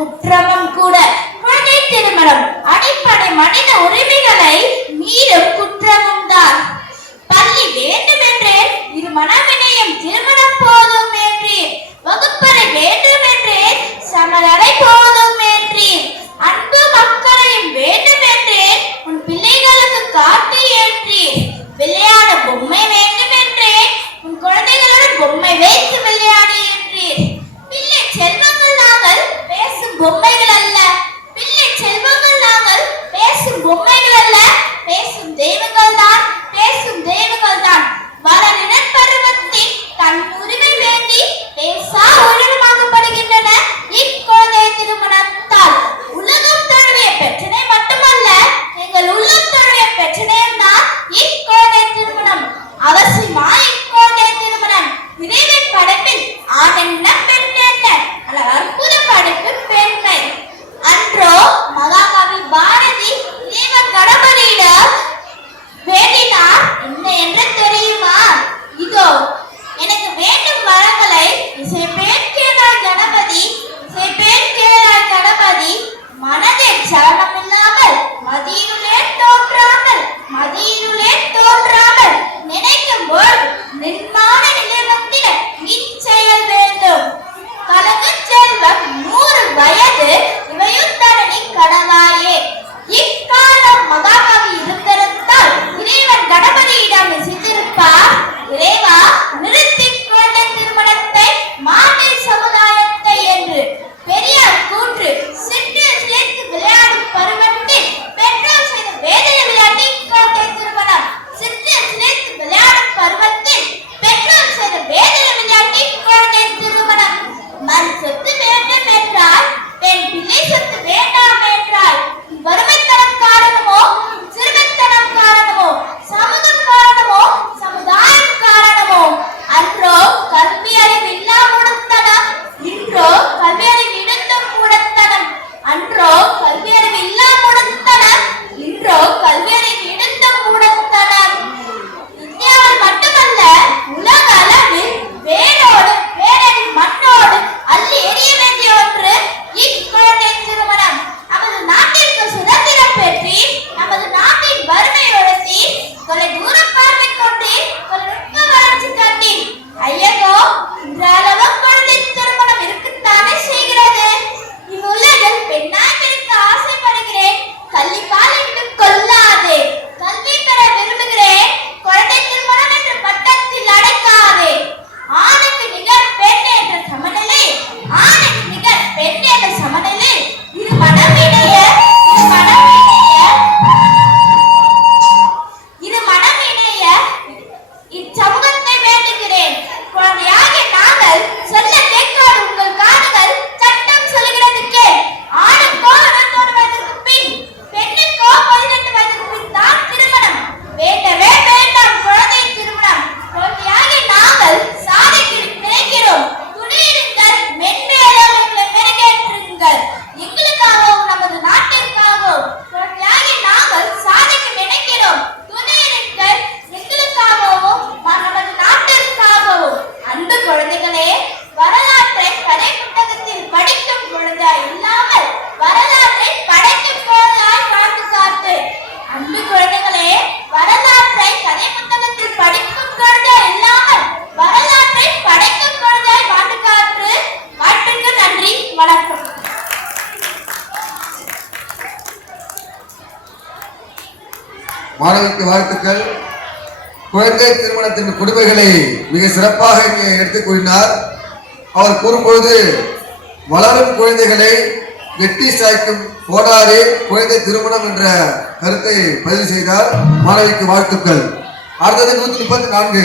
குற்றமும் கூட. குழந்தை திருமணம் அடிப்படை மனித உரிமைகளை மீறும் குற்றமும் தான். பள்ளி வேண்டும் என்றேன், இரு மனமினையும் திருமணம் போதும் என்றேன். வகுப்பறை வேண்டும் என்றேன், சமரடை போதும் என்றேன். அன்பு மக்களையும் வேண்டும் என்றேன், உன் பிள்ளைகளுக்கு காட்டு என்றேன். விளையாட பொம்மை வேண்டும் என்றேன், உன் குழந்தைகளுடன் பொம்மை வைத்து விளையாடு என்றேன். பிள்ளை செல்வங்கள் நாங்கள் பேசும் பொம்மைகள் அல்ல, பிள்ளை செல்வங்கள் நாங்கள் பேசும் பொம்மைகள் அல்ல, பேசும் தெய்வங்கள் தான், பேசும் தெய்வங்கள் தான். வளரினர் பருவத்தில் தன் உரிமை வேண்டி பேசா உயிரினமாக்கப்படுகின்றன இக்குழந்தை திருமணத்தால். உலகம் தழுவிய பிரச்சனை மட்டுமல்ல, எங்கள் உள்ளம் தழுவிய பிரச்சனையும் தான் இக்குழந்தை திருமணம். அவசியமா இக்குழந்தை திருமணம்? இறைவன் படைப்பில் ஆண் என்ன பெண் என்ன அல்ல அற்புத படைப்பு பெண்மை. அன்றோ மகாகவி பாரதி இறைவன் கணபதியிடம் வேண்டினார் என்ன என்று தெரியுமா? இதோ எனக்கு வேண்டும் வரங்களை இசைப்பேன் கேளாய் கணபதி, இசைப்பேன் கேளாய் கணபதி. மனதில் சலனம் இல்லாமல் மதியினுள்ளே தோன்றாமல், மதியினுள்ளே தோன்றாமல் நினைக்கும் போது நிர்மாண நிலைவந்திட நிச்சயம் வேண்டும். கலங்கு செல்வம் 100 வயது இவையும் தரணி கடவாயே. இக்காலம் மகாகவி இருந்திருந்தால் இறைவன் கணபதியிடம் இசைத்திருப்பார், இறைவா நிறுத்தி குழந்தை திருமணத்தை, மாநில சமுதாயத்தை என்று. பெரியார் கூற்று சிற்றில் சேர்த்து விளையாடும் பருவத்தில் பெற்றோர் செய்த வேதனை விளையாட்டு குழந்தை திருமணம். சிற்றில் சேர்த்து விளையாடும் பருவத்தில் பெற்றோர் செய்த வேதனை விளையாட்டு குழந்தை திருமணம். மண் சொத்து வேண்டும் என்றால், பெண் பிள்ளை சொத்து வேண்டாம் என்றால், வறுமைத்தனம் காரணமோ, சிறுமைத்தனம் காரணமோ, சமூகம் காரணமோ, சமுதாயம் காரணமோ? அன்றோ கல்வி அறிவு இல்லா மூடத்தனம், இன்றோ கல்வி அறிவு இழந்தும் மூடத்தனம். அன்றோ கல்வி அறிவு இல்லா மூடத்தனம், இன்றோ கல்வி அறிவு இழந்தும் மூடத்தனம். இந்தியாவில் மட்டுமல்ல, உலக அளவில் வேரோடு வேரடி மண்ணோடு அள்ளி எறிய வேண்டிய ஒன்று இக்குழந்தை திருமணம். நமது நாட்டிற்கு சுதந்திரம் பெற்றி, நமது நாட்டின் வறுமை ஒழித்து, கொலை தூரம் பார்வை கொண்டு நுட்ப வளர்ச்சி கண்டி ஐயகோ இன்றளவு குழந்தை திருமணம் இருக்கத்தானே செய்கிறது. இவ்வுலகில் பெண்ணாய் பிறக்க ஆசைப்படுகிறேன், கல்வி பாலிட்டு கொள்ளாதே. கல்வி பெற விரும்புகிறேன், குழந்தை திருமணம் என்ற பட்டத்தில் அடைக்காதே. ஆணுக்கு நிகர் பெண் என்ற சமநிலை, ஆணுக்கு நிகர் பெண் என்ற சமநிலை. இரு மனம் இணைய, இரு மனம் இணைய, இரு மனம் இணைய இச்சமூகத்தை வேண்டுகிறேன். குழந்தையாகிய நாங்கள் சொல்ல கேட்காத உங்கள் காதுகள் சட்டம் சொல்கிறது கேள். ஆணுக்கோ 21 வயதுக்கு பின், பெண்ணுக்கோ 18 வயதுக்கு பின் தான் திருமணம். வேண்டவே வேண்டாம் குழந்தை திருமணம். குழந்தையாகிய நாங்கள் சாதிக்க நினைக்கிறோம். துணியிருங்கள், மென்மேலும் எங்களை மெருகேற்றுங்கள். எங்களுக்காகவும் நமது நாட்டிற்காகவும் குழந்தையாகிய நாங்கள் சாதிக்க நினைக்கிறோம். துணியிருங்கள், எங்களுக்காகவும் நமது நாட்டிற்காகவும். அன்பு குழந்தைகளே, வரலாற்றை கதை புத்தகத்தில் படிக்கும் குழந்தையாய் இல்லாமல் வரலாற்றை படைக்கும் குழந்தையாய் வாழ்ந்து காட்டு. அன்பு குழந்தைகளே, வரலாற்றை கதை புத்தகத்தில் படிக்கும் குழந்தையாய் இல்லாமல் வரலாற்றை படைக்கும் குழந்தையாய் வாழ்ந்து காட்டு. வாய்ப்புக்கு நன்றி, வணக்கம். மாணவிக்கு வாழ்த்துக்கள். குழந்தை திருமணத்தின் கொடுமைகளை மிக சிறப்பாக இங்கே எடுத்துக் கூறினார். அவர் கூறும்பொழுது வளரும் குழந்தைகளை வெட்டி சாய்க்கும் கோடாரே குழந்தை திருமணம் என்ற கருத்தை பதிவு செய்தார். மாணவிக்கு வாழ்த்துக்கள். அடுத்தது 134